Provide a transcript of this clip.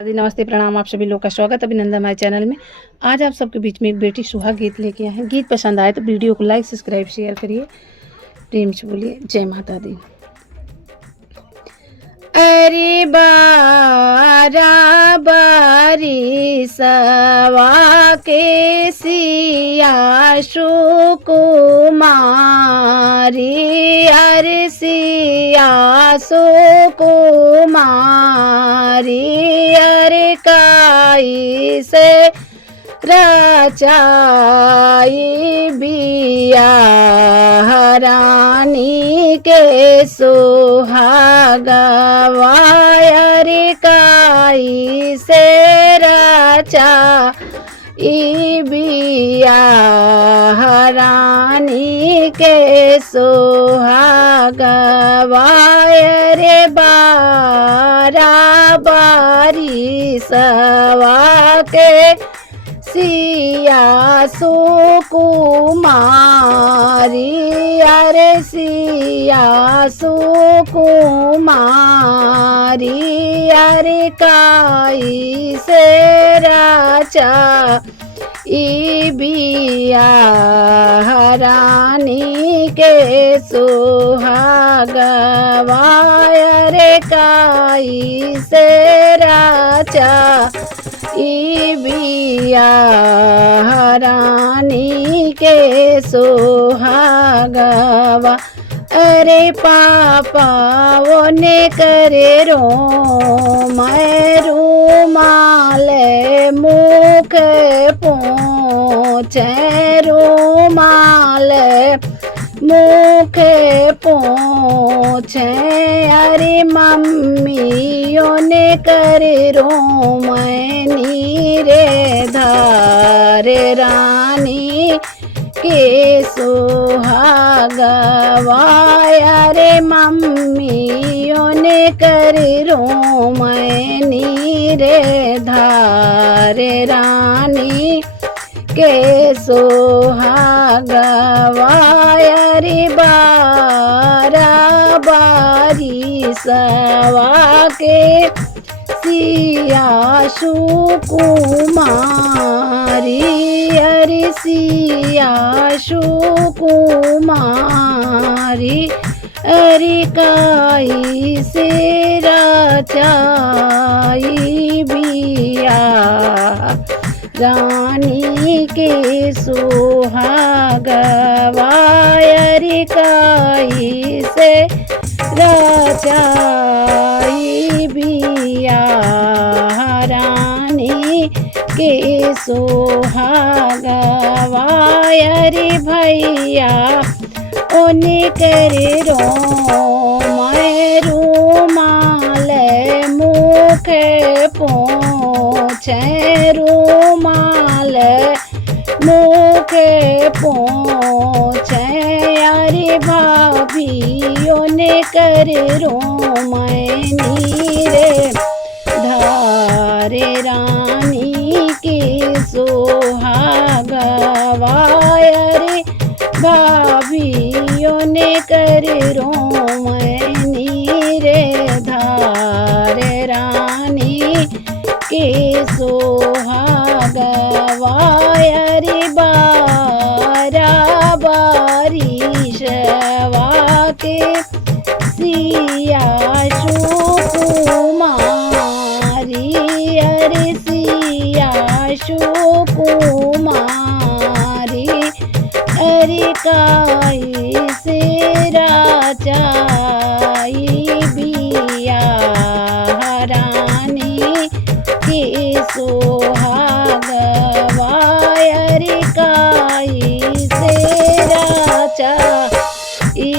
नमस्ते प्रणाम। आप सभी लोग का स्वागत अभिनंदन हमारे चैनल में। आज आप सबके बीच में एक बेटी सुहाग गीत लेके आए हैं। गीत पसंद आए तो वीडियो को लाइक सब्सक्राइब शेयर करिए। प्रेम से बोलिए जय माता दी। अरे बारा बारी सवा के सिया सुकुमारी, अरे सिया सुकुमारी, अरे काई से रचाई बिया रानी के सुहागवा, अरे काई से रचाई बिया रानी के सुहागवा, अरे बारा बारी सवा के सिया सुकुमारी, अरे सिया सुकुमारी, अरे काई से राचा बिया रानी के सुहागवा, अरे काई से राचा बिया रानी के सुहागवा, अरे पापा वो ने करे रो मैं रूमाल मुख पोंछे, रूमाल मुख पोंछे, अरे मम्मियों ने करे रो मैं नीरे धार रानी के सुहागवा, अरे मम्मियों ने करे रो मैं नीरे धार रानी के सुहागवा, अरे बारा बारी सवा के सिया सुकुमारी, अरे सिया सुकुमारी, अरे काई से रचाई बिया रानी के सुहागवा, अरे काई से रचाई बिया रानी के सुहागवा, अरे भैया ओने करे रो मैं रूमाल मुख पोंछे, रूमाल मुख पोंछे, अरे भाभियों ने करे रो मैं नीरे धारे रानी के सुहागवा, अरे भाभियों ने करे रो मैं नीरे धारे रानी के सुहागवा, अरे बारा बारी सवा के सिया सुकुमारी, अरे सिया सुकुमारी, अरे काई से राचाई बिया रानी के सुहागवा, अरे काई से राचाई